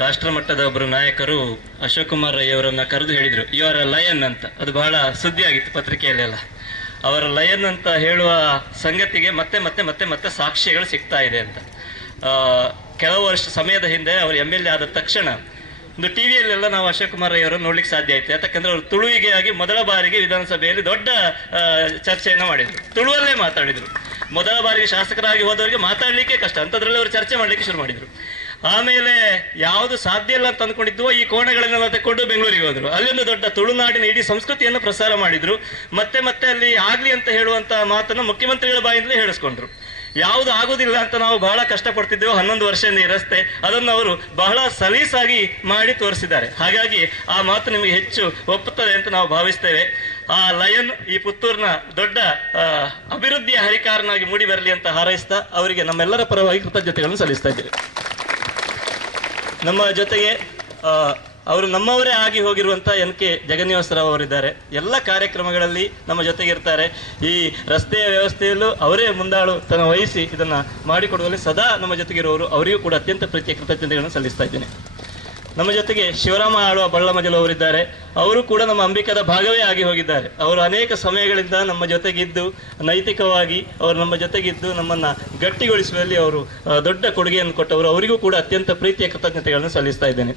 ರಾಷ್ಟ್ರ ಮಟ್ಟದ ಒಬ್ಬರು ನಾಯಕರು ಅಶೋಕ್ ಕುಮಾರ್ ರೈ ಅವರನ್ನ ಕರೆದು ಹೇಳಿದರು, ಯು ಆರ್ ಅ ಲಯನ್ ಅಂತ. ಅದು ಬಹಳ ಸುದ್ದಿ ಆಗಿತ್ತು ಪತ್ರಿಕೆಯಲ್ಲೆಲ್ಲ. ಅವರ ಲಯನ್ ಅಂತ ಹೇಳುವ ಸಂಗತಿಗೆ ಮತ್ತೆ ಮತ್ತೆ ಮತ್ತೆ ಮತ್ತೆ ಸಾಕ್ಷ್ಯಗಳು ಸಿಗ್ತಾ ಇದೆ ಅಂತ. ಕೆಲವು ವರ್ಷ ಸಮಯದ ಹಿಂದೆ ಅವರು MLA ಆದ ತಕ್ಷಣ ಒಂದು ಟಿವಿಯಲ್ಲೆಲ್ಲ ನಾವು ಅಶೋಕ್ ಕುಮಾರ್ ರೈ ಅವರನ್ನು ನೋಡ್ಲಿಕ್ಕೆ ಸಾಧ್ಯ ಆಯಿತು. ಯಾಕಂದ್ರೆ ಅವರು ತುಳುವಿಗೆ ಆಗಿ ಮೊದಲ ಬಾರಿಗೆ ವಿಧಾನಸಭೆಯಲ್ಲಿ ದೊಡ್ಡ ಚರ್ಚೆಯನ್ನು ಮಾಡಿದರು, ತುಳುವಲ್ಲೇ ಮಾತಾಡಿದರು. ಮೊದಲ ಬಾರಿಗೆ ಶಾಸಕರಾಗಿ ಹೋದವರಿಗೆ ಮಾತಾಡಲಿಕ್ಕೆ ಕಷ್ಟ, ಅಂಥದ್ರಲ್ಲಿ ಅವರು ಚರ್ಚೆ ಮಾಡಲಿಕ್ಕೆ ಶುರು ಮಾಡಿದರು. ಆಮೇಲೆ ಯಾವುದು ಸಾಧ್ಯ ಇಲ್ಲ ಅಂತ ಅಂದ್ಕೊಂಡಿದ್ವೋ ಈ ಕೋಣೆಗಳನ್ನೆಲ್ಲ ತಕೊಂಡು ಬೆಂಗಳೂರಿಗೆ ಹೋದರು. ಅಲ್ಲೊಂದು ದೊಡ್ಡ ತುಳುನಾಡಿನ ಇಡೀ ಸಂಸ್ಕೃತಿಯನ್ನು ಪ್ರಸಾರ ಮಾಡಿದರು. ಮತ್ತೆ ಮತ್ತೆ ಅಲ್ಲಿ ಆಗಲಿ ಅಂತ ಹೇಳುವಂಥ ಮಾತನ್ನು ಮುಖ್ಯಮಂತ್ರಿಗಳ ಬಾಯಿಂದಲೇ ಹೇಳಿಸ್ಕೊಂಡ್ರು. ಯಾವುದು ಆಗೋದಿಲ್ಲ ಅಂತ ನಾವು ಬಹಳ ಕಷ್ಟಪಡ್ತಿದ್ದೆವು 11 ವರ್ಷದಿಂದ ಈ ರಸ್ತೆ, ಅದನ್ನು ಅವರು ಬಹಳ ಸಲೀಸಾಗಿ ಮಾಡಿ ತೋರಿಸಿದ್ದಾರೆ. ಹಾಗಾಗಿ ಆ ಮಾತು ನಿಮಗೆ ಹೆಚ್ಚು ಒಪ್ಪುತ್ತದೆ ಅಂತ ನಾವು ಭಾವಿಸ್ತೇವೆ. ಆ ಲಯನ್ ಈ ಪುತ್ತೂರಿನ ದೊಡ್ಡ ಅಭಿವೃದ್ಧಿಯ ಹರಿಕಾರನಾಗಿ ಮೂಡಿ ಬರಲಿ ಅಂತ ಹಾರೈಸ್ತಾ ಅವರಿಗೆ ನಮ್ಮೆಲ್ಲರ ಪರವಾಗಿ ಕೃತಜ್ಞತೆಗಳನ್ನು ಸಲ್ಲಿಸ್ತಾ ಇದ್ದೇವೆ. ನಮ್ಮ ಜೊತೆಗೆ ಅವರು ನಮ್ಮವರೇ ಆಗಿ ಹೋಗಿರುವಂಥ NK ಜಗನ್ನಿವಾಸರಾವ್ ಅವರಿದ್ದಾರೆ. ಎಲ್ಲ ಕಾರ್ಯಕ್ರಮಗಳಲ್ಲಿ ನಮ್ಮ ಜೊತೆಗೆ ಇರ್ತಾರೆ. ಈ ರಸ್ತೆಯ ವ್ಯವಸ್ಥೆಯಲ್ಲೂ ಅವರೇ ಮುಂದಾಳುತನ ವಹಿಸಿ ಇದನ್ನು ಮಾಡಿಕೊಡುವಲ್ಲಿ ಸದಾ ನಮ್ಮ ಜೊತೆಗಿರುವವರು. ಅವರಿಗೂ ಕೂಡ ಅತ್ಯಂತ ಪ್ರೀತಿಯ ಕೃತಜ್ಞತೆಗಳನ್ನು ಸಲ್ಲಿಸ್ತಾ ಇದ್ದೇನೆ. ನಮ್ಮ ಜೊತೆಗೆ ಶಿವರಾಮ ಆಳುವ ಬಳ್ಳಮಜಲು ಅವರಿದ್ದಾರೆ. ಅವರು ಕೂಡ ನಮ್ಮ ಅಂಬಿಕದ ಭಾಗವೇ ಆಗಿ ಹೋಗಿದ್ದಾರೆ. ಅವರು ಅನೇಕ ಸಮಯಗಳಿಂದ ನಮ್ಮ ಜೊತೆಗಿದ್ದು ನೈತಿಕವಾಗಿ ಅವರು ನಮ್ಮ ಜೊತೆಗಿದ್ದು ನಮ್ಮನ್ನು ಗಟ್ಟಿಗೊಳಿಸುವಲ್ಲಿ ಅವರು ದೊಡ್ಡ ಕೊಡುಗೆಯನ್ನು ಕೊಟ್ಟವರು. ಅವರಿಗೂ ಕೂಡ ಅತ್ಯಂತ ಪ್ರೀತಿಯ ಕೃತಜ್ಞತೆಗಳನ್ನು ಸಲ್ಲಿಸ್ತಾ ಇದ್ದೇನೆ.